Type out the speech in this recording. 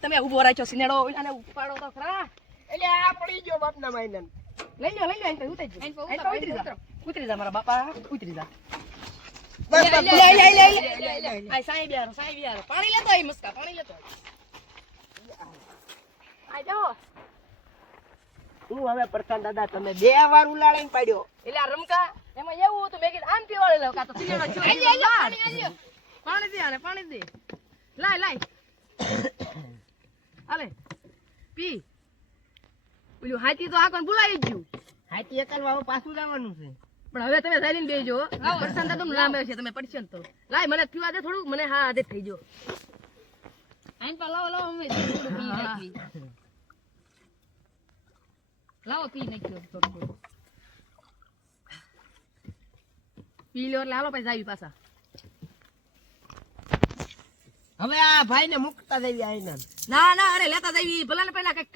તમે ઉભો રાખ્યો સિનેડો અને ઉપાડો તો ખરા એટલે આ પડી ગયો બાપના માઈનન લઈ લો ઉતરી જા મારા બાપા ઉતરી જા આ સાહેબ યાર પાણી લેતો આય મસ્કા પાણી લેતો આય જાઓ હું હવે પ્રશાંત દાદા તમે 2 વાર ઉલાળીને પાડ્યો એટલે આ રમકા એમાં એવું હતું મેં કીધું આમ પીવાળે લો કા તો સિનેડો જો પાણી દે લાય અલે પી ઓલું હાથી તો આકોન ભૂલાઈ ગયું હાથી એકલવા પાછું જવાનું છે પણ હવે તમે સાઈલીન બેજો પ્રશાંત દાદા નું નામ આવે છે તમે પડશે ને તો લાય મને પીવા દે થોડું મને હા આદત થઈ જો આઈન પા લાવો અમે થોડું પી નાખી લાવો પી નાખ્યો થોડું પી લો એટલે હાલો પછી આવી પાછા હવે આ ભાઈને મુકતા દેવી આઈના ના અરે લેતા જઈ ભલા ને પહેલા કઈક